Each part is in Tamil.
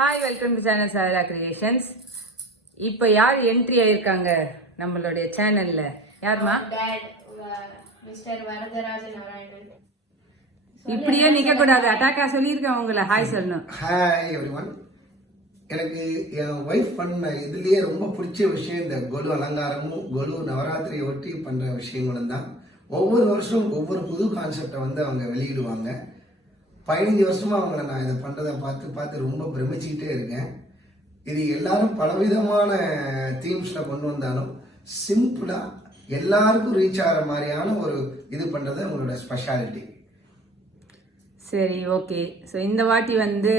Hi, welcome to channel Sara creations. இப்போ யார் என்ட்ரி ஆயிருக்காங்க நம்மளுடைய சேனல்ல? யாருமா? மிஸ்டர் வரதராஜன் நாராயணன். இப்படியே நிக்க கூடாது, அட்டாக்கா சொல்லியிருக்கேன் உங்களை. ஹாய் சொல்லணும். Hi everyone. எனக்கு என் ஒய்ஃப் பண்ண இதுலயே ரொம்ப பிடிச்ச விஷயம் இந்த கொலு அலங்காரமும் கொலு நவராத்திரியை ஒட்டி பண்ற விஷயங்களும் தான். ஒவ்வொரு வருஷம் ஒவ்வொரு புது கான்செப்டை வந்து அவங்க வெளியிடுவாங்க. 15 வருஷமா அவங்கள நான் இதை பண்றதை பார்த்து ரொம்ப பிரமிச்சுக்கிட்டே இருக்கேன். இது எல்லாரும் பலவிதமான தீம்ஸ்ல கொண்டு வந்தாலும் சிம்பிளா எல்லாருக்கும் ரீச் ஆகிற மாதிரியான ஒரு இது பண்றது அவங்களோட ஸ்பெஷாலிட்டி. சரி, ஓகே. ஸோ இந்த வாட்டி வந்து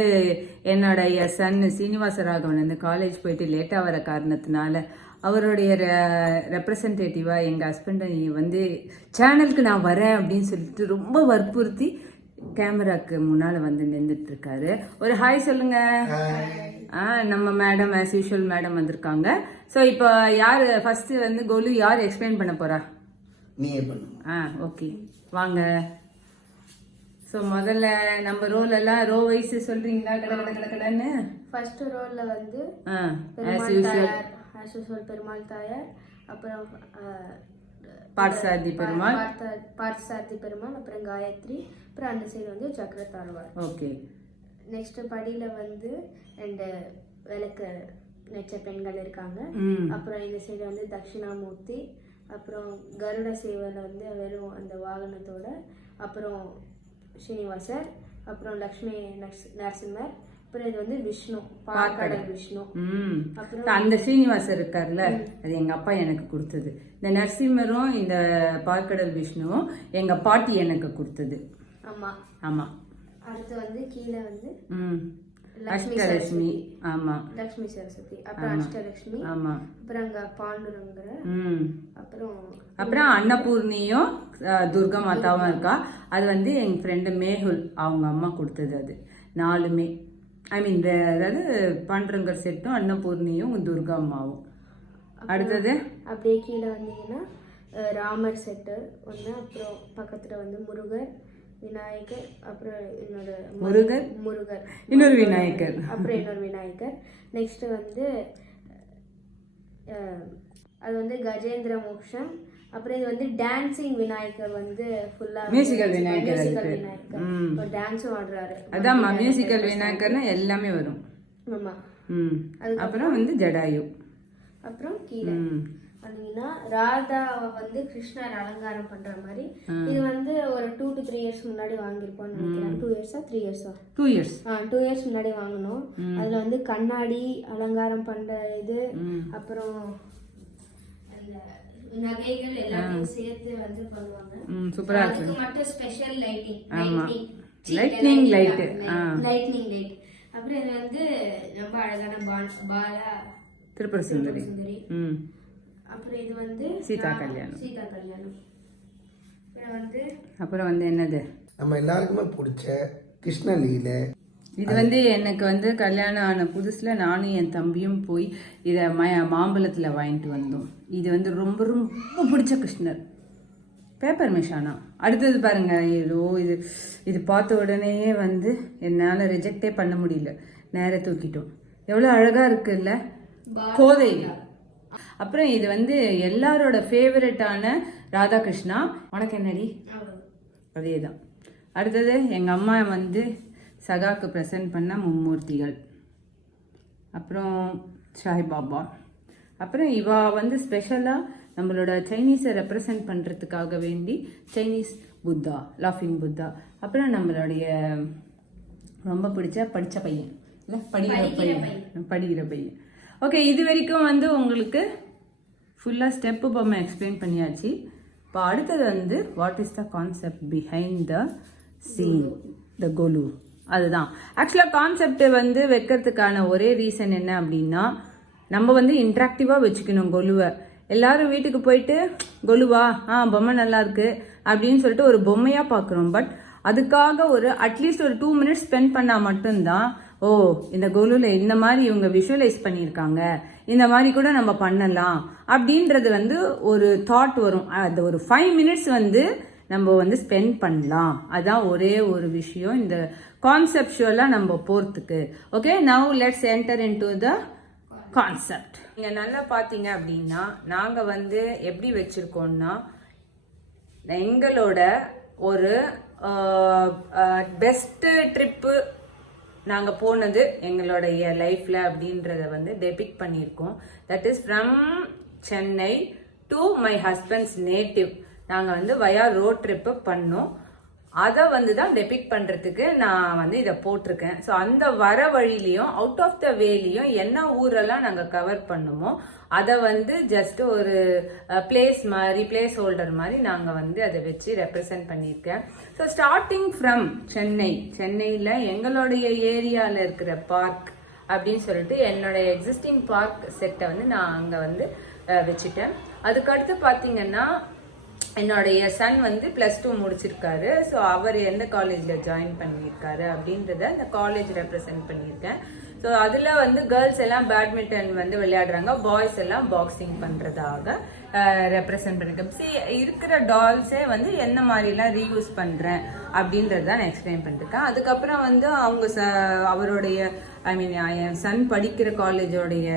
என்னோடைய சன் சீனிவாசராகவன் வந்து காலேஜ் போயிட்டு லேட்டாக வர காரணத்தினால அவருடைய ரெப்ரசன்டேட்டிவாக எங்கள் ஹஸ்பண்டை வந்து சேனலுக்கு நான் வரேன் அப்படின்னு சொல்லிட்டு ரொம்ப வற்புறுத்தி கேமராக்கு முன்னால் வந்து நின்றுட்டு இருக்காரு. ஒரு ஹாய் சொல்லுங்க. நம்ம மேடம் ஆஸ் யூஷுவல் மேடம் வந்திருக்காங்க. ஸோ இப்போ யார் ஃபர்ஸ்ட் வந்து கொலு யார் எக்ஸ்பிளைன் பண்ண போறா? நீயே பண்ணு. ஓகே, வாங்க. ஸோ முதல்ல நம்ம ரோல் எல்லாம் ரோ வைஸ் சொல்றீங்களா? கடன்னு ஃபர்ஸ்ட் ரோல்ல வந்து ஆஸ் யூஷுவல் பெருமாள் தாயார், அப்புறம் பார்த்தசாரதி பெருமாள், அப்புறம் காயத்ரி, அப்புறம் அந்த சைடு வந்து சக்கரத்தாழ்வார். ஓகே. நெக்ஸ்ட் படியில வந்து 2 விளக்கு நெச்ச பெண்கள் இருக்காங்க. அப்புறம் இந்த சைடு வந்து தட்சிணாமூர்த்தி, அப்புறம் கருட சேவல வந்து வெறும் அந்த வாகனத்தோட, அப்புறம் ஸ்ரீனிவாசர், அப்புறம் லக்ஷ்மி நரசிம்மர், அப்புறம் இது வந்து விஷ்ணு, பார்க்கடல் விஷ்ணு. அப்புறம் அந்த ஸ்ரீனிவாசர் இருக்கார்ல, அது எங்க அப்பா எனக்கு கொடுத்தது. இந்த நரசிம்மரும் இந்த பார்க்கடல் விஷ்ணுவும் எங்க பாட்டி எனக்கு கொடுத்தது. ஆமா ஆமா. அடுத்து வந்து கீழே வந்து அஷ்டலட்சுமி. ஆமா, லட்சுமி சரஸ்வதி, அப்புறம் அஷ்டலட்சுமி. ஆமா. அப்புறம் அங்க பாண்டுரங்கர, அப்புறம் அன்னபூர்ணியும் துர்கா மாதாவும் இருக்கா. அது வந்து எங்க ஃப்ரெண்டு மேகுல் அவங்க அம்மா கொடுத்தது. அது 4மே ஐ மீன் அதாவது பாண்டுரங்கர் செட்டும் அன்னபூர்ணியும் துர்கா அம்மாவும். அடுத்தது அப்படியே கீழே வந்தீங்கன்னா ராமர் செட்டு ஒன்று, அப்புறம் பக்கத்துல வந்து முருகர், விநாயகர், அப்புறம் முருகர் இன்னொரு விநாயகர், அப்புறம் இன்னொரு விநாயகர். நெக்ஸ்ட் வந்து அது வந்து கஜேந்திர மோக்ஷம். அப்புறம் இது வந்து டான்சிங் விநாயகர், வந்து ஃபுல்லா மியூசிக்கல் விநாயகர். டான்ஸும் ஆடுறாரு. அதான் மியூசிக்கல் விநாயகர்னா எல்லாமே வரும். ஆமா. அப்புறம் வந்து ஜடாயு. அப்புறம் கீழே வந்தீங்கன்னா ராதா வந்து கிருஷ்ணர் அலங்காரம் பண்ற மாதிரி. இது வந்து ஒரு 2 to 3 இயர்ஸ் முன்னாடி வாங்கியிருப்போம்னு நினைக்கிறேன். 2 இயர்ஸா 3 இயர்ஸா 2 இயர்ஸ் 2 இயர்ஸ் முன்னாடி வாங்கினோம். அதுல வந்து கண்ணாடி அலங்காரம் பண்ற இது, அப்புறம் நகைகள் எல்லாத்தையும் சேர்த்து வந்து பண்ணுவாங்க. சூப்பரா இருக்கு. அதுக்கு மட்டும் ஸ்பெஷல் லைட்டிங் லைட். அப்புறம் இது வந்து ரொம்ப அழகான பாலா திருப்பர சுந்தரி. அப்புறம் இது வந்து சீதா கல்யாணம். அப்புறம் வந்து என்னது நம்ம எல்லாருக்குமே பிடிச்ச கிருஷ்ணலீலை. இது வந்து எனக்கு வந்து கல்யாணம் ஆன புதுசுல நானும் என் தம்பியும் போய் இதை மாம்பழத்தில் வாங்கிட்டு வந்தோம். இது வந்து ரொம்ப ரொம்ப பிடிச்ச கிருஷ்ணர். பேப்பர் மிஷானா. அடுத்தது பாருங்க, ஏதோ இது பார்த்த உடனேயே வந்து என்னால் ரிஜெக்டே பண்ண முடியல, நேர தூக்கிட்டோம். எவ்வளோ அழகா இருக்குல்ல, கோதை. அப்புறம் இது வந்து எல்லாரோட ஃபேவரட்டான ராதாகிருஷ்ணா. உனக்கு என்னடி? அதேதான். அடுத்தது எங்கள் அம்மா வந்து சகாக்கு ப்ரெசன்ட் பண்ண மும்மூர்த்திகள், அப்புறம் சாய்பாபா. அப்புறம் இவா வந்து ஸ்பெஷலாக நம்மளோட சைனீஸை ரெப்ரசன்ட் பண்ணுறதுக்காக வேண்டி சைனீஸ் புத்தா, லாஃபிங் புத்தா. அப்புறம் நம்மளுடைய ரொம்ப பிடிச்ச படித்த பையன், இல்லை படிக்கிற பையன். ஓகே, இது வரைக்கும் வந்து உங்களுக்கு ஃபுல்லாக ஸ்டெப்பு பொம்மை எக்ஸ்பிளைன் பண்ணியாச்சு. இப்போ அடுத்தது வந்து what is the concept behind the scene, the Golu. அதுதான் ஆக்சுவலாக கான்செப்ட் வந்து வைக்கிறதுக்கான ஒரே ரீசன் என்ன அப்படின்னா, நம்ம வந்து இன்ட்ராக்டிவாக வச்சுக்கணும் கொலுவை. எல்லாரும் வீட்டுக்கு போயிட்டு கொலுவா பொம்மை நல்லா இருக்கு அப்படின்னு சொல்லிட்டு ஒரு பொம்மையாக பார்க்குறோம். பட் அதுக்காக ஒரு அட்லீஸ்ட் ஒரு 2 minutes ஸ்பெண்ட் பண்ணால் மட்டும்தான், ஓ இந்த கொலுவில் இந்த மாதிரி இவங்க விஷுவலைஸ் பண்ணியிருக்காங்க, இந்த மாதிரி கூட நம்ம பண்ணலாம் அப்படின்றது வந்து ஒரு தாட் வரும். அந்த ஒரு 5 minutes வந்து நம்ம வந்து ஸ்பெண்ட் பண்ணலாம். அதான் ஒரே ஒரு விஷயம் இந்த கான்செப்சுவலாக நம்ம போகிறதுக்கு. Okay, now let's enter in to the concept. நீங்கள் நல்லா பார்த்தீங்க அப்படின்னா நாங்கள் வந்து எப்படி வச்சுருக்கோம்னா, எங்களோட ஒரு பெஸ்ட்டு ட்ரிப்பு நாங்கள் போனது எங்களுடைய லைஃப்பில் அப்படின்றத வந்து டெபிக் பண்ணியிருக்கோம். That is from Chennai to my husband's native. நாங்கள் வந்து வயா ரோட் ட்ரிப்பு பண்ணோம். அதை வந்து தான் டெபிக் பண்ணுறதுக்கு நான் வந்து இதை போட்டிருக்கேன். ஸோ அந்த வர வழியிலையும் அவுட் ஆஃப் த வேலையும் என்ன ஊரெல்லாம் நாங்கள் கவர் பண்ணுமோ அதை வந்து ஜஸ்ட் ஒரு பிளேஸ் ஹோல்டர் மாதிரி நாங்கள் வந்து அதை வச்சு ரெப்ரசன்ட் பண்ணியிருக்கேன். ஸோ ஸ்டார்டிங் ஃப்ரம் சென்னையில் எங்களுடைய ஏரியாவில் இருக்கிற பார்க் அப்படின்னு சொல்லிட்டு என்னோட எக்ஸிஸ்டிங் பார்க் செட்டை வந்து நான் அங்கே வந்து வச்சுட்டேன். அதுக்கடுத்து பார்த்தீங்கன்னா என்னுடைய சன் வந்து +2 முடிச்சிருக்காரு. ஸோ அவர் எந்த காலேஜில் ஜாயின் பண்ணியிருக்காரு அப்படின்றத அந்த காலேஜ் ரெப்ரசன்ட் பண்ணியிருக்கேன். ஸோ அதில் வந்து கேர்ள்ஸ் எல்லாம் பேட்மிண்டன் வந்து விளையாடுறாங்க, பாய்ஸ் எல்லாம் பாக்ஸிங் பண்ணுறதாக ரெப்ரசன்ட் பண்ணியிருக்கேன். இருக்கிற டால்ஸே வந்து என்ன மாதிரிலாம் ரீயூஸ் பண்ணுறேன் அப்படின்றது தான் நான் எக்ஸ்பிளைன் பண்ணிருக்கேன். அதுக்கப்புறம் வந்து அவங்க அவருடைய என் சன் படிக்கிற காலேஜோடைய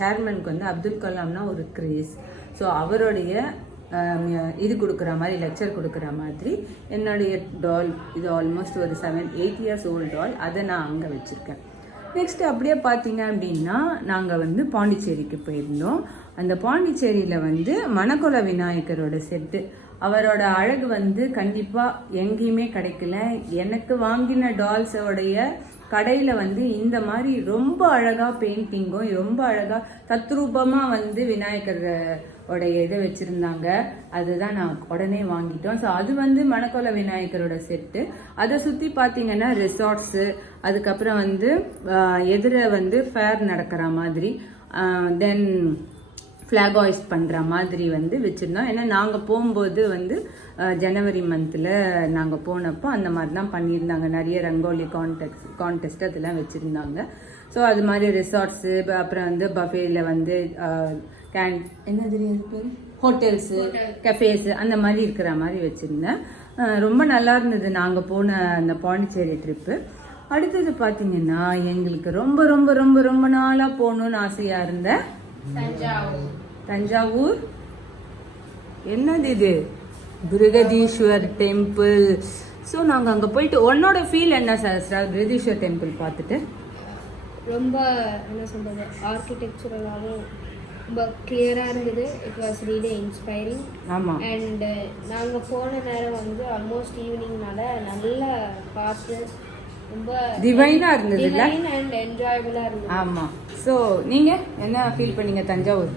சேர்மனுக்கு வந்து அப்துல் கலாம்னா ஒரு கிரேஸ். ஸோ அவருடைய இது கொடுக்குற மாதிரி லெக்சர் கொடுக்குற மாதிரி என்னுடைய டால், இது ஆல்மோஸ்ட் ஒரு 7-8 இயர்ஸ் ஓல்டு டால், அதை நான் அங்கே வச்சுருக்கேன். நெக்ஸ்ட் அப்படியே பார்த்தீங்க அப்படின்னா நாங்கள் வந்து பாண்டிச்சேரிக்கு போயிருந்தோம். அந்த பாண்டிச்சேரியில் வந்து மணக்கொல விநாயகரோட செட்டு, அவரோட அழகு வந்து கண்டிப்பாக எங்கேயுமே கிடைக்கல. எனக்கு வாங்கின டால்ஸோடைய கடையில் வந்து இந்த மாதிரி ரொம்ப அழகாக பெயிண்டிங்கும் ரொம்ப அழகாக தத்ரூபமாக வந்து விநாயகரோடைய இதை வச்சுருந்தாங்க. அதுதான் நான் உடனே வாங்கிட்டோம். ஸோ அது வந்து மணக்கொல விநாயகரோட செட்டு. அதை சுற்றி பார்த்தீங்கன்னா ரிசார்ட்ஸு, அதுக்கப்புறம் வந்து எதிர வந்து ஃபேர் நடக்கிற மாதிரி, தென் ஃப்ளாக் ஹாய்ஸ்ட் பண்ணுற மாதிரி வந்து வச்சுருந்தோம். ஏன்னா நாங்கள் போகும்போது வந்து ஜனவரி மந்தில் நாங்கள் போனப்போ அந்த மாதிரி தான் பண்ணியிருந்தாங்க. நிறைய ரங்கோலி கான்டெஸ்ட் அதெல்லாம் வச்சுருந்தாங்க. ஸோ அது மாதிரி ரிசார்ட்ஸு, அப்புறம் வந்து பஃபேல வந்து என்ன தெரியாது பேர், ஹோட்டல்ஸு, கஃபேஸு அந்த மாதிரி இருக்கிற மாதிரி வச்சுருந்தேன். ரொம்ப நல்லா இருந்தது நாங்கள் போன அந்த பாண்டிச்சேரி ட்ரிப்பு. அடுத்தது பார்த்தீங்கன்னா எங்களுக்கு ரொம்ப ரொம்ப ரொம்ப ரொம்ப நாளாக போகணுன்னு ஆசையாக இருந்த தஞ்சாவூர். என்னது இது? பிருகதீஸ்வர் டெம்பிள். ஸோ நாங்கள் அங்கே போயிட்டு உன்னோட ஃபீல் என்ன சார் பிருகதீஸ்வர் டெம்பிள் பார்த்துட்டு? ரொம்ப என்ன சொல்கிறது, ஆர்கிடெக்சரலாகவும் ரொம்ப கிளியராக இருந்தது. It was really inspiring. ஆமாம். அண்ட் நாங்கள் போன நேரம் வந்து ஆல்மோஸ்ட் ஈவினிங்னால நல்லா பார்த்து ரொம்ப டிவைனாக இருந்தது இல்லை, அண்ட் என்ஜாயபுளாக இருந்தது. ஆமாம். ஸோ நீங்கள் என்ன ஃபீல் பண்ணீங்க தஞ்சாவூர்?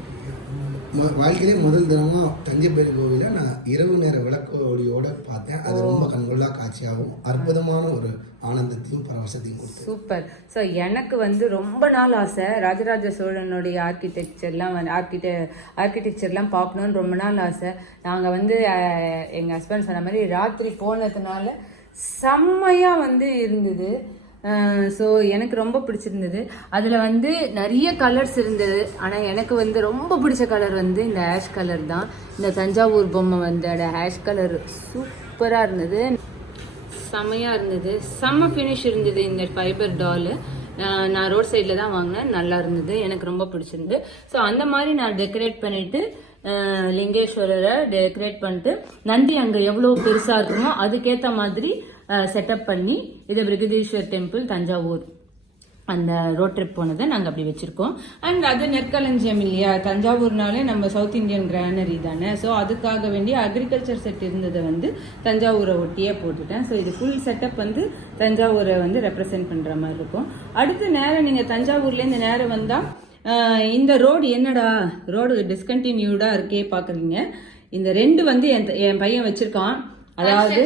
வாழ்க்கையிலே முதல் தினமாக தஞ்சை பெரிய கோவிலை நான் இரவு நேர விளக்கு ஒளியோட பார்த்தேன். அது ரொம்ப கண்கொள்ளா காட்சியாகவும் அற்புதமான ஒரு ஆனந்தத்தையும் பரவசத்தையும் கொடுத்து. சூப்பர். ஸோ எனக்கு வந்து ரொம்ப நாள் ஆசை ராஜராஜ சோழனுடைய ஆர்கிடெக்சர்லாம் பார்க்கணுன்னு ரொம்ப நாள் ஆசை. நாங்கள் வந்து எங்கள் ஹஸ்பண்ட் சொன்ன மாதிரி ராத்திரி போனதுனால செம்மையாக வந்து இருந்தது. ஸோ எனக்கு ரொம்ப பிடிச்சிருந்தது. அதில் வந்து நிறைய கலர்ஸ் இருந்தது. ஆனால் எனக்கு வந்து ரொம்ப பிடிச்ச கலர் வந்து இந்த ஆஷ் கலர் தான். இந்த தஞ்சாவூர் பொம்மை வந்து ஆஷ் கலர் சூப்பராக இருந்தது, செம்மையாக இருந்தது, செம்ம ஃபினிஷ் இருந்தது. இந்த ஃபைபர் டாலு நான் ரோட் சைடில் தான் வாங்கினேன், நல்லா இருந்தது, எனக்கு ரொம்ப பிடிச்சிருந்து. ஸோ அந்த மாதிரி நான் டெக்கரேட் பண்ணிவிட்டு லிங்கேஸ்வரரை டெக்கரேட் பண்ணிட்டு நந்தி அங்கே எவ்வளோ பெருசாக இருக்குமோ அதுக்கேற்ற மாதிரி செட்டப் பண்ணி இதை பிருகதீஸ்வர் டெம்பிள் தஞ்சாவூர் அந்த ரோட் ட்ரிப் போனதை நாங்கள் அப்படி வச்சுருக்கோம். அண்ட் அது நெற்களஞ்சியம் இல்லையா, தஞ்சாவூர்னாலே நம்ம சவுத் இந்தியன் கிரானரி தானே. ஸோ அதுக்காக வேண்டிய அக்ரிகல்ச்சர் செட் இருந்ததை வந்து தஞ்சாவூரை ஒட்டியே போட்டுட்டேன். ஸோ இது ஃபுல் செட்டப் வந்து தஞ்சாவூரை வந்து ரெப்ரசென்ட் பண்ணுற மாதிரி இருக்கும். அடுத்து நேரம் நீங்கள் தஞ்சாவூர்லேருந்து நேரம் வந்தால் இந்த ரோடு என்னடா ரோடு டிஸ்கண்டினியூடாக இருக்கே பார்க்குறீங்க. இந்த 2 வந்து என் பையன் வச்சுருக்கான், அதாவது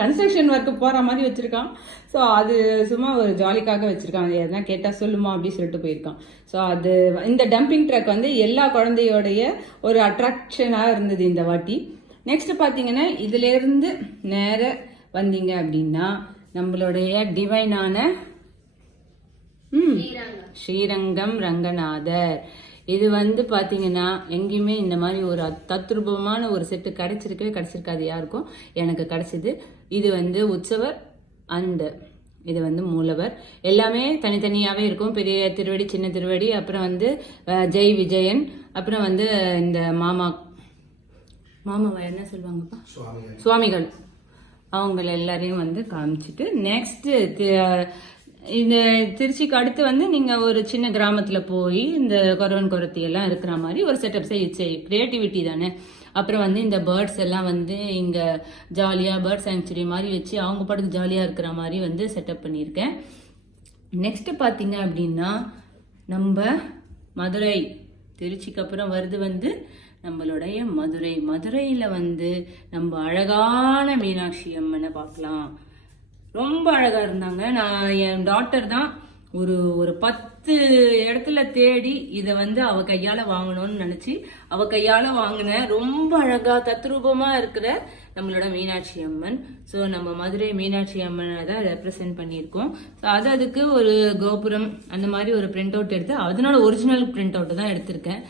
கன்ஸ்ட்ரக்ஷன் ஒர்க்கு போகிற மாதிரி வச்சுருக்கான். ஸோ அது சும்மா ஒரு ஜாலிக்காக வச்சுருக்கான், எதனா கேட்டால் சொல்லுமா அப்படின்னு சொல்லிட்டு போயிருக்கான். ஸோ அது இந்த டம்பிங் ட்ரக் வந்து எல்லா குழந்தையோடைய ஒரு அட்ராக்ஷனாக இருந்தது இந்த வாட்டி. நெக்ஸ்ட் பார்த்தீங்கன்னா இதுலேருந்து நேர வந்தீங்க அப்படின்னா நம்மளுடைய டிவைனான ஸ்ரீரங்கம் ரங்கநாதர். இது வந்து பார்த்தீங்கன்னா எங்கேயுமே இந்த மாதிரி ஒரு தத்ரூபமான ஒரு செட்டு கிடைச்சிருக்காது யாருக்கும். எனக்கு கிடைச்சிது. இது வந்து உற்சவர் அண்ட் இது வந்து மூலவர். எல்லாமே தனித்தனியாகவே இருக்கும். பெரிய திருவடி, சின்ன திருவடி, அப்புறம் வந்து ஜெய் விஜயன், அப்புறம் வந்து இந்த மாமாவை என்ன சொல்லுவாங்கப்பா, சுவாமிகள், அவங்கள எல்லாரையும் வந்து காமிச்சிட்டு நெக்ஸ்ட் இந்த திருச்சிக்கு அடுத்து வந்து நீங்கள் ஒரு சின்ன கிராமத்தில் போய் இந்த குறத்தி எல்லாம் இருக்கிற மாதிரி ஒரு செட்டப் கிரியேட்டிவிட்டி தானே. அப்புறம் வந்து இந்த பேர்ட்ஸ் எல்லாம் வந்து இங்கே ஜாலியாக பேர்ட் சாங்சுரி மாதிரி வச்சு அவங்க பாட்டுக்கு ஜாலியாக இருக்கிற மாதிரி வந்து செட்டப் பண்ணியிருக்கேன். நெக்ஸ்ட்டு பார்த்தீங்க அப்படின்னா நம்ம மதுரை, திருச்சிக்கு அப்புறம் வருது வந்து நம்மளுடைய மதுரையில் வந்து நம்ம அழகான மீனாட்சி அம்மனை பார்க்கலாம். ரொம்ப அழகாக இருந்தாங்க. நான் என் டாக்டர் தான் ஒரு 10 இடத்துல தேடி இதை வந்து அவள் கையால் வாங்கணும்னு நினச்சி அவள் கையால் வாங்கினேன். ரொம்ப அழகாக தத்ரூபமாக இருக்கிற நம்மளோட மீனாட்சி அம்மன். ஸோ நம்ம மதுரை மீனாட்சி அம்மனை தான் ரெப்ரசென்ட் பண்ணியிருக்கோம். ஸோ அதுக்கு ஒரு கோபுரம் அந்த மாதிரி ஒரு பிரிண்ட் அவுட் எடுத்து அதனோட ஒரிஜினல் பிரிண்ட் அவுட்டு தான் எடுத்திருக்கேன்.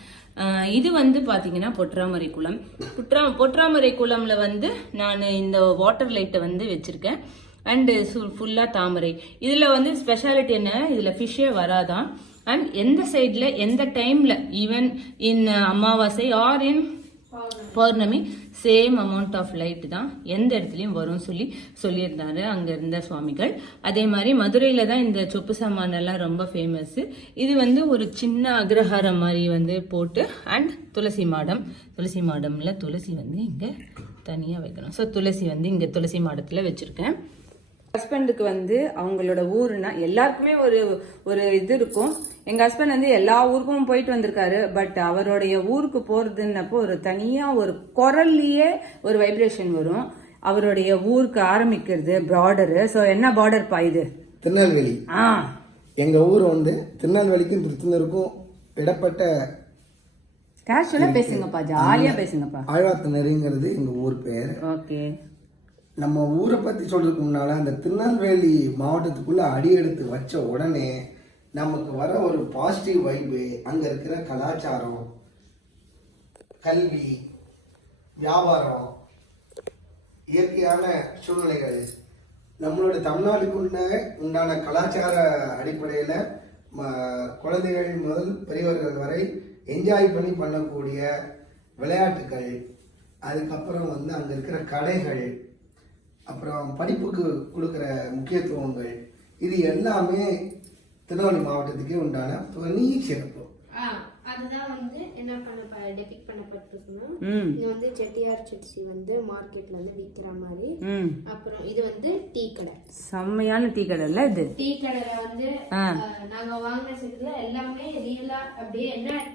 இது வந்து பார்த்தீங்கன்னா பொற்றாமரை குளம். பொற்றாமரை குளம்ல வந்து நான் இந்த வாட்டர் லைட்டை வந்து வச்சிருக்கேன். அண்டு ஃபுல்லாக தாமரை. இதில் வந்து ஸ்பெஷாலிட்டி என்ன, இதில் ஃபிஷ்ஷே வராதான். அண்ட் எந்த சைடில் எந்த டைமில் even in amavasya or in pournami same amount of light தான் எந்த இடத்துலையும் வரும் சொல்லியிருந்தாரு அங்கே இருந்த சுவாமிகள். அதே மாதிரி மதுரையில் தான் இந்த சொப்பு சாமான் எல்லாம் ரொம்ப ஃபேமஸ். இது வந்து ஒரு சின்ன அக்ரஹாரம் மாதிரி வந்து போட்டு அண்ட் துளசி மாடம்ல துளசி வந்து இங்கே தனியாக வைக்கணும். ஸோ துளசி வந்து இங்கே துளசி மாடத்தில் வச்சுருக்கேன். ஹஸ்பண்டுக்கு வந்து அவங்களோட ஊருன்னா எல்லாருக்குமே ஒரு இது இருக்கும். எங்கள் ஹஸ்பண்ட் வந்து எல்லா ஊருக்கும் போயிட்டு வந்திருக்காரு. பட் அவருடைய ஊருக்கு போகிறதுன்னப்போ ஒரு தனியாக ஒரு குரல்லையே ஒரு வைப்ரேஷன் வரும். அவருடைய ஊருக்கு ஆரம்பிக்கிறது பார்டரு. ஸோ என்ன பார்டர்ப்பா இது? திருநெல்வேலி. எங்கள் ஊர் வந்து திருநெல்வேலிக்கும் திருத்தூருக்கும் இடப்பட்ட. கேஷுவலாக பேசுங்கப்பா, ஜாலியாக பேசுங்கப்பா. ஆழ்வார்த்திணறிங்கிறது எங்கள் ஊர் பேர். ஓகே. நம்ம ஊரை பற்றி சொல்றதுக்கு முன்னால் அந்த திருநெல்வேலி மாவட்டத்துக்குள்ளே அடி எடுத்து வச்ச உடனே நமக்கு வர ஒரு பாசிட்டிவ் வைப்பு, அங்கே இருக்கிற கலாச்சாரம், கல்வி, வியாபாரம், இயற்கையான சூழ்நிலைகள், நம்மளோட தமிழ்நாட்டுக்குள்ள உண்டான கலாச்சார அடிப்படையில் குழந்தைகள் முதல் பெரியவர்கள் வரை என்ஜாய் பண்ணக்கூடிய விளையாட்டுகள், அதுக்கப்புறம் வந்து அங்கே இருக்கிற கடைகள், அப்புறம் படிப்புக்கு கொடுக்குற முக்கியத்துவங்கள், இது எல்லாமே திருநெல்வேலி மாவட்டத்துக்கே உண்டான தனி சிறப்பு. அதுதான் வந்து என்ன டெபிக் பண்ணப்பட்டிருக்குன்னா, இது வந்து செட்டியார் சிட்சி வந்து மார்க்கெட்ல வந்து விற்கிற மாதிரி. அப்புறம் இது வந்து டீ கடை, செம்மையான டீ கடை இல்ல இது. டீ கடையில வந்து நாங்க வாங்கின செட்ல எல்லாமே ரியலா அப்படியே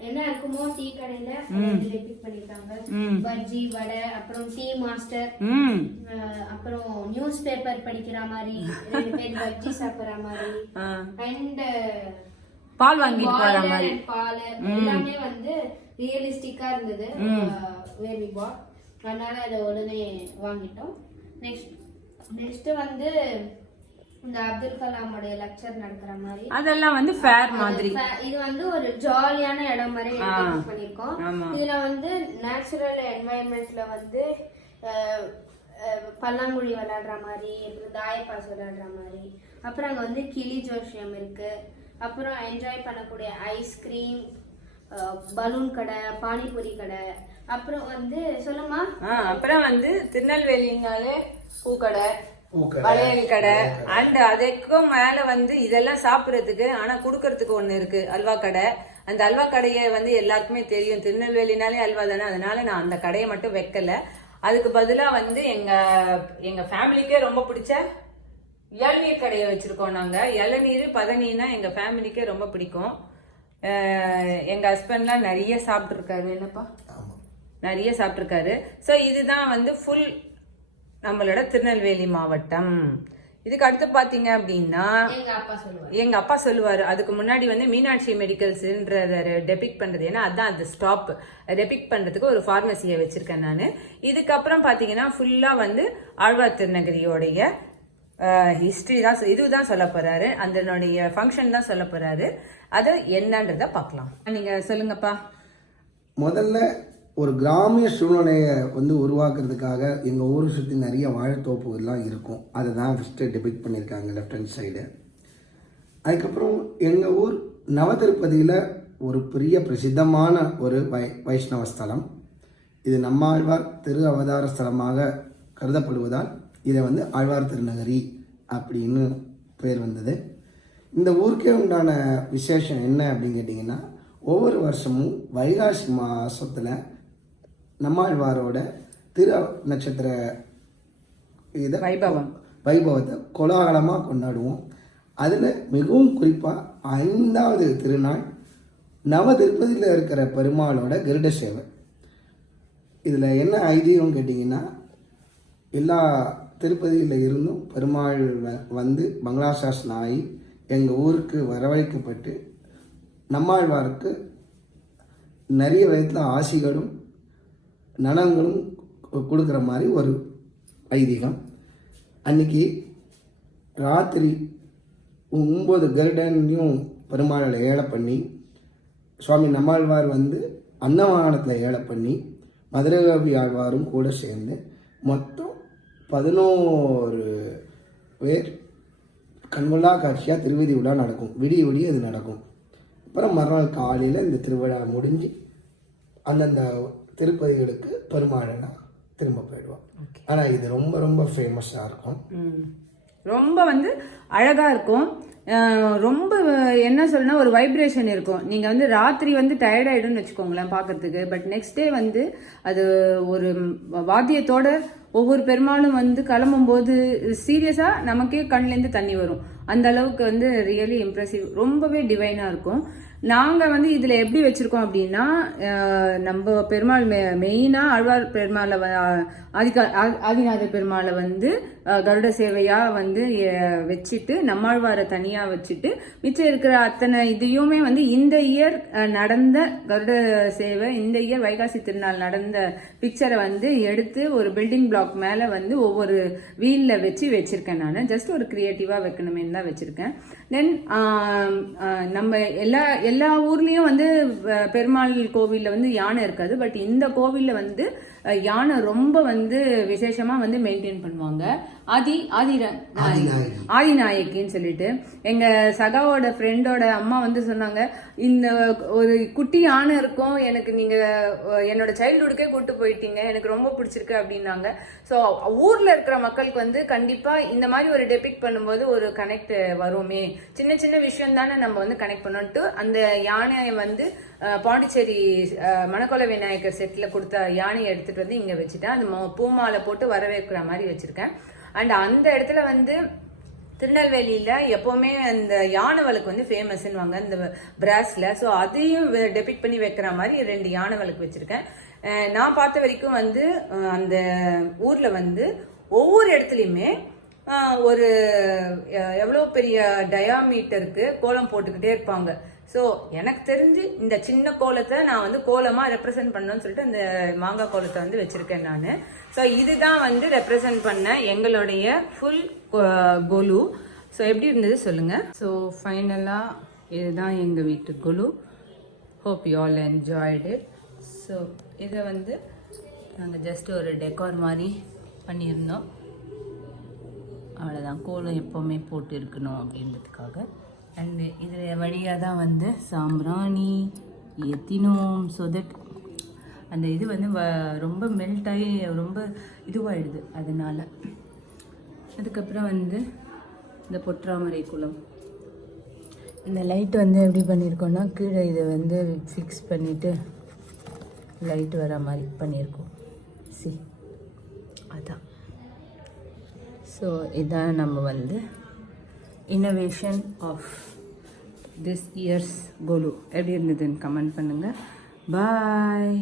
என்ன இருக்குமோ டீ கடையில டெபிக் பண்ணிருக்காங்க. பஜ்ஜி, வடை, அப்புறம் டீ மாஸ்டர், அப்புறம் நியூஸ் பேப்பர் படிக்கிற மாதிரி 2 பேர் பஜ்ஜி சாப்பிடுற மாதிரி, அண்ட் பால் வாங்கிட்டு போற மாதிரி பால் எல்லாமே வந்து ரியலிஸ்டிக்கா இருந்தது. வேரி பாட், அதனால அதை உடனே வாங்கிட்டோம். நெக்ஸ்ட் வந்து இந்த அப்துல் கலாமோட லெக்சர் நடக்கிற மாதிரி அதெல்லாம் வந்து ஃபேர் மாதிரி. இது வந்து ஒரு ஜாலியான இடம் மாதிரி பண்ணிருக்கோம். இதுல வந்து நேச்சுரல் என்வாயன்மெண்ட்ல வந்து பல்லாங்குழி விளையாடுற மாதிரி, தாயப்பாஸ் விளையாடுற மாதிரி, அப்புறம் அங்க வந்து கிளி ஜோஷியம் இருக்கு. அப்புறம் என்ஜாய் பண்ணக்கூடிய ஐஸ்கிரீம், பலூன் கடை, பானிபூரி கடை, அப்புறம் வந்து சொல்லுமா, அப்புறம் வந்து திருநெல்வேலினாலே பூக்கடை, வளையல் கடை, அண்ட் அதுக்கும் மேல வந்து இதெல்லாம் சாப்பிடறதுக்கு ஆனா குடுக்கறதுக்கு ஒண்ணு இருக்கு, அல்வா கடை. அந்த அல்வா கடையை வந்து எல்லாருக்குமே தெரியும், திருநெல்வேலினாலே அல்வா தானே. அதனால நான் அந்த கடையை மட்டும் வைக்கல. அதுக்கு பதிலா வந்து எங்க ஃபேமிலிக்கே ரொம்ப பிடிச்ச இளநீர் கடையை வச்சிருக்கோம். நாங்க இளநீர் பதநீர்னா எங்க ஃபேமிலிக்கே ரொம்ப பிடிக்கும். எங்க ஹஸ்பண்ட்லாம் நிறைய சாப்பிட்டுருக்காரு. என்னப்பா, நிறைய சாப்பிட்டுருக்காரு. ஸோ இதுதான் வந்து ஃபுல் நம்மளோட திருநெல்வேலி மாவட்டம். இதுக்கு அடுத்து பாத்தீங்க அப்படின்னா எங்க அப்பா சொல்லுவாரு. அதுக்கு முன்னாடி வந்து மீனாட்சி மெடிக்கல்ஸ்ன்றத டெபிக் பண்றது, ஏன்னா அதான் அந்த ஸ்டாப் டெபிக் பண்றதுக்கு ஒரு ஃபார்மசியை வச்சிருக்கேன் நான். இதுக்கப்புறம் பாத்தீங்கன்னா ஃபுல்லா வந்து ஆழ்வார் திருநகரியோடைய ஹிஸ்ட்ரி தான் இதுதான் சொல்ல போகிறாரு, அதனுடைய ஃபங்க்ஷன் தான் சொல்ல போகிறாரு. அது என்னன்றதை பார்க்கலாம். நீங்கள் சொல்லுங்கப்பா. முதல்ல ஒரு கிராமிய சூழ்நிலையை வந்து உருவாக்குறதுக்காக எங்கள் ஊரை சுற்றி நிறைய வாழைத்தோப்புகள்லாம் இருக்கும். அதை தான் ஃபஸ்ட்டு டெபிக்ட் பண்ணியிருக்காங்க லெஃப்ட் ஹேண்ட் சைடு. அதுக்கப்புறம் எங்கள் ஊர் நவதிருப்பதியில் ஒரு பெரிய பிரசித்தமான ஒரு வைஷ்ணவ ஸ்தலம். இது நம்மாழ்வார் திரு அவதார ஸ்தலமாக கருதப்படுவதால் இதை வந்து ஆழ்வார் திருநகரி அப்படின்னு பேர் வந்தது. இந்த ஊருக்கே உண்டான விசேஷம் என்ன அப்படின்னு கேட்டிங்கன்னா, ஒவ்வொரு வருஷமும் வைகாசி மாதத்தில் நம்மாழ்வாரோட திரு நட்சத்திர இதை வைபவத்தை கோலாகலமாக கொண்டாடுவோம். அதில் மிகவும் குறிப்பாக 5வது திருநாள் நவ திருப்பதியில் இருக்கிற பெருமாளோட கருட சேவை. இதில் என்ன ஐதீகம் கேட்டிங்கன்னா, எல்லா திருப்பதியில் இருந்தும் பெருமாள் வந்து மங்களாசாசனம் ஆகி எங்கள் ஊருக்கு வரவழைக்கப்பட்டு நம்மாழ்வாருக்கு நிறைய விதத்தில் ஆசிகளும் நலன்களும் கொடுக்குற மாதிரி ஒரு ஐதீகம். அன்றைக்கி ராத்திரி 9 கருடனையும் பெருமாளை ஏழை பண்ணி, சுவாமி நம்மாழ்வார் வந்து அன்னவாகனத்தில் ஏழை பண்ணி, மதுரகவி ஆழ்வாரும் கூட சேர்ந்து மொத்தம் 11 பேர் கண்கொள்ளா காட்சியாக திருவதி விழா நடக்கும். விடிய அது நடக்கும். அப்புறம் மறுநாள் காலையில் இந்த திருவிழா முடிஞ்சு அந்தந்த திருப்பதிகளுக்கு பெருமாளெல்லாம் திரும்ப போயிடுவோம். ஆனால் இது ரொம்ப ரொம்ப ஃபேமஸாக இருக்கும். ரொம்ப வந்து அழகாக இருக்கும். ரொம்ப என்ன சொல்லணும், ஒரு வைப்ரேஷன் இருக்கும். நீங்கள் வந்து ராத்திரி வந்து டயர்ட் ஆகிடும்னு வச்சுக்கோங்களேன் பார்க்கறதுக்கு. பட் நெக்ஸ்ட் டே வந்து அது ஒரு வாத்தியத்தோட ஒவ்வொரு பெருமாளும் வந்து கிளம்பும்போது சீரியஸாக நமக்கே கண்லேருந்து தண்ணி வரும். அந்த அளவுக்கு வந்து ரியலி இம்ப்ரெசிவ், ரொம்பவே டிவைனாக இருக்கும். நாங்கள் வந்து இதில் எப்படி வச்சுருக்கோம் அப்படின்னா, நம்ம பெருமாள் மெயினாக ஆழ்வார் பெருமாளை ஆதிநாத பெருமாளை வந்து கருட சேவையாக வந்து வச்சுட்டு நம்மாழ்வாரை தனியாக வச்சுட்டு மிச்சம் இருக்கிற அத்தனை இதையுமே வந்து இந்த இயர் நடந்த கருட சேவை, இந்த இயர் வைகாசி திருநாள் நடந்த பிக்சரை வந்து எடுத்து ஒரு பில்டிங் பிளாக் மேலே வந்து ஒவ்வொரு வீலில் வச்சுருக்கேன். நான் ஜஸ்ட் ஒரு க்ரியேட்டிவாக வைக்கணுமேனு தான் வச்சுருக்கேன். தென் நம்ம எல்லா ஊர்லேயும் வந்து பெருமாள் கோவிலில் வந்து யானை இருக்காது. பட் இந்த கோவிலில் வந்து யானை ரொம்ப வந்து விசேஷமாக வந்து மெயின்டைன் பண்ணுவாங்க. ஆதிநாயகின்னு சொல்லிட்டு எங்கள் சகாவோட ஃப்ரெண்டோட அம்மா வந்து சொன்னாங்க, இந்த ஒரு குட்டி யானை இருக்கும், எனக்கு நீங்கள் என்னோட சைல்டுஹுட்டுக்கே கூப்பிட்டு போயிட்டீங்க, எனக்கு ரொம்ப பிடிச்சிருக்கு அப்படின்னாங்க. ஸோ ஊரில் இருக்கிற மக்களுக்கு வந்து கண்டிப்பாக இந்த மாதிரி ஒரு டெபிக்ட் பண்ணும்போது ஒரு கனெக்ட் வருமே, சின்ன சின்ன விஷயம் தானே நம்ம வந்து கனெக்ட் பண்ணிட்டு அந்த யானையை வந்து பாண்டிச்சேரி மணக்கொலை விநாயகர் செட்டில் கொடுத்த யானையை எடுத்துகிட்டு வந்து இங்கே வச்சுட்டேன். அது பூமாலை போட்டு வரவேற்கிற மாதிரி வச்சுருக்கேன். அண்ட் அந்த இடத்துல வந்து திருநெல்வேலியில் எப்போவுமே அந்த யானை வழக்கு வந்து ஃபேமஸ்ன்னுவாங்க இந்த பிராஸில். ஸோ அதையும் டெபிக்ட் பண்ணி வைக்கிற மாதிரி 2 யானை வழக்கு வச்சுருக்கேன். நான் பார்த்த வரைக்கும் வந்து அந்த ஊரில் வந்து ஒவ்வொரு இடத்துலையுமே ஒரு எவ்வளோ பெரிய டயாமீட்டருக்கு கோலம் போட்டுக்கிட்டே இருப்பாங்க. ஸோ எனக்கு தெரிஞ்சு இந்த சின்ன கோலத்தை நான் வந்து கோலமாக ரெப்ரசன்ட் பண்ணணும்னு சொல்லிட்டு அந்த மாங்காய் கோலத்தை வந்து வச்சுருக்கேன் நான். ஸோ இதுதான் வந்து ரெப்ரசன்ட் பண்ண எங்களுடைய ஃபுல் கொலு. ஸோ எப்படி இருந்தது சொல்லுங்கள். ஸோ ஃபைனலாக இதுதான் எங்கள் வீட்டு Golu. Hope you all enjoyed it. So இதை வந்து நாங்கள் ஜஸ்ட் ஒரு டெக்கார் மாதிரி பண்ணியிருந்தோம். அவ்வளோதான், கோலம் எப்போவுமே போட்டு இருக்கணும் அப்படின்றதுக்காக. அண்டு இதில் வழியாக தான் வந்து சாம்பிராணி ஏற்றினோம். ஸோ தட் அந்த இது வந்து ரொம்ப மெல்ட் ஆகி ரொம்ப இதுவாகிடுது. அதனால் அதுக்கப்புறம் வந்து இந்த பொற்றாமரை குளம், இந்த லைட் வந்து எப்படி பண்ணியிருக்கோன்னா கீழே இதை வந்து ஃபிக்ஸ் பண்ணிவிட்டு லைட் வர மாதிரி பண்ணியிருக்கோம். அதான். ஸோ இதான் நம்ம வந்து இன்னோவேஷன் ஆஃப் திஸ் இயர்ஸ் கொலு. எப்படி இருந்ததுன்னு கமெண்ட் பண்ணுங்கள். பாய்.